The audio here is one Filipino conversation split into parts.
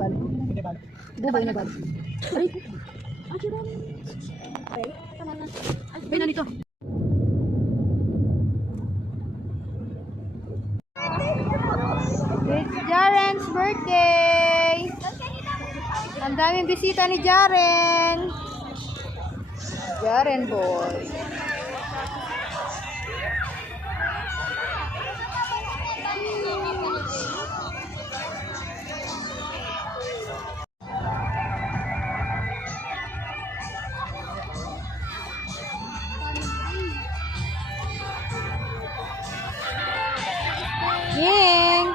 bal. Buboy na bal. Aray ko. Ay, na nito. It's Jaren's birthday! Ang daming bisita ni Jaren. Jaren boy. Ying!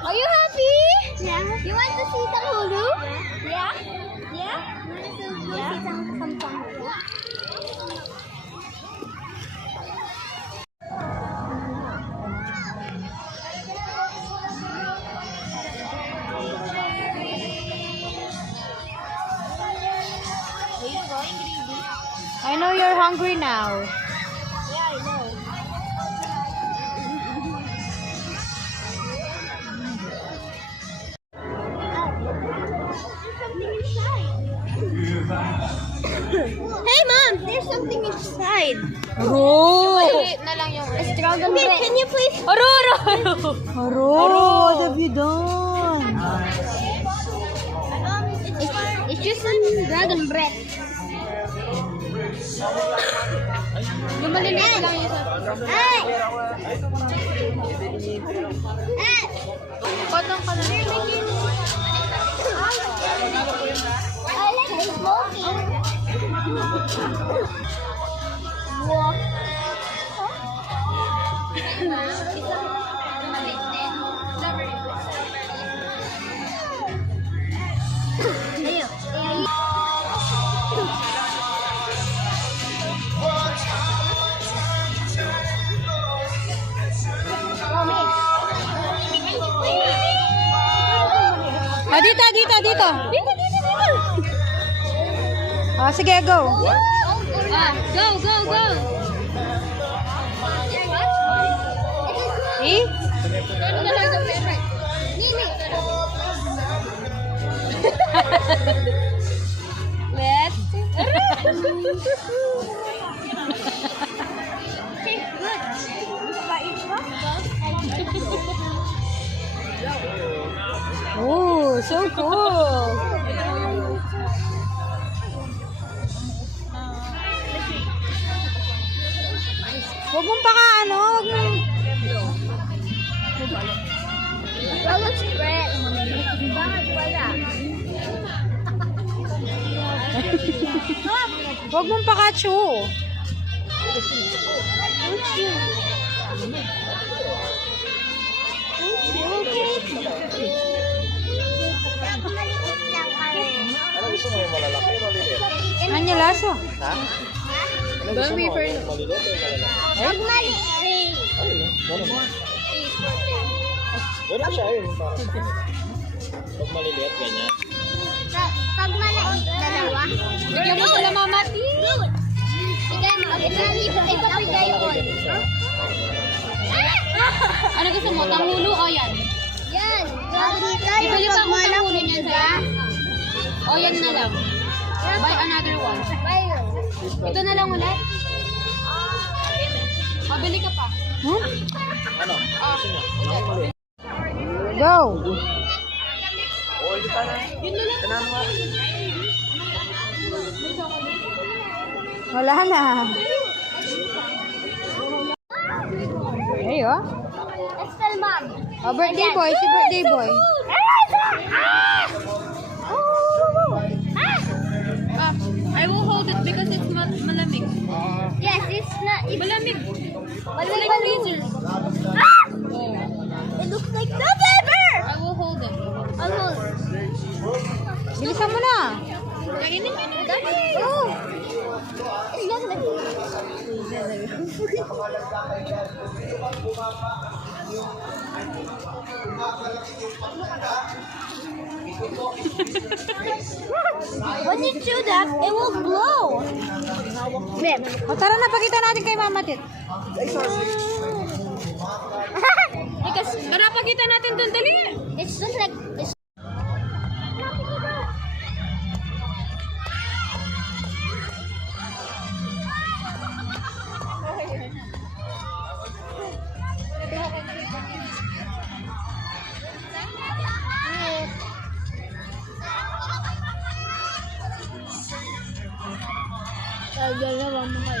Are you happy? Yeah. You want to see the hulu? Yeah. Yeah. You want to see some hulu? I know you're hungry now. Yeah, I know. Hey, Mom! There's something inside. Aro! Na lang yung dragon bread. Can you please? Aro! What have you done? It's just some dragon bread. Yung maliliit lang yun. Hey! Hey! Patang ka lang. I like the smoking. Wow. Ah, dito. Ah, sige, go. Go. Eh? Oh, so cool. Huwag mong pakaano, huwag mong... Well, let's spread. Bakit wala? Huwag mong pakachu. Ano gusto mo yung malalaki o maliliit? Ano laso? Ha? Ano gusto mo? Maliliit o malalaki? Pag maliit. Ganun siya yun. Pag maliliit, ganyan. Pag maliit, dalawa. Bigyan mo sila mamati. Bigay mo. Ito bigay ko. Ano gusto mo? Tanghulo o yan? Yan. Ibili pa ako tanghulo niyan sa'yo. O yan na lang. Buy another one. Ito na lang ulit. Mabili ka pa. Huh? Ano? Gusto niya? Ano maliit? Go! Oo, hindi pa na. Tanan mo. Wala na. Hey, oh. Let's tell Mom. Oh, birthday boy. Si birthday boy. I will hold it because it's malamig. Yes, it's not. It's Malamig. like freezer. It looks like the paper. I will hold it. I'll hold. Bilisan mo na. Kainin mo na. Oh. It's not like When you chew that, it will blow. Beb. O tara na, pakita natin kay Mama Tit. Tara, pakita natin doon, dali. It's just like it's Ay, dalawa mga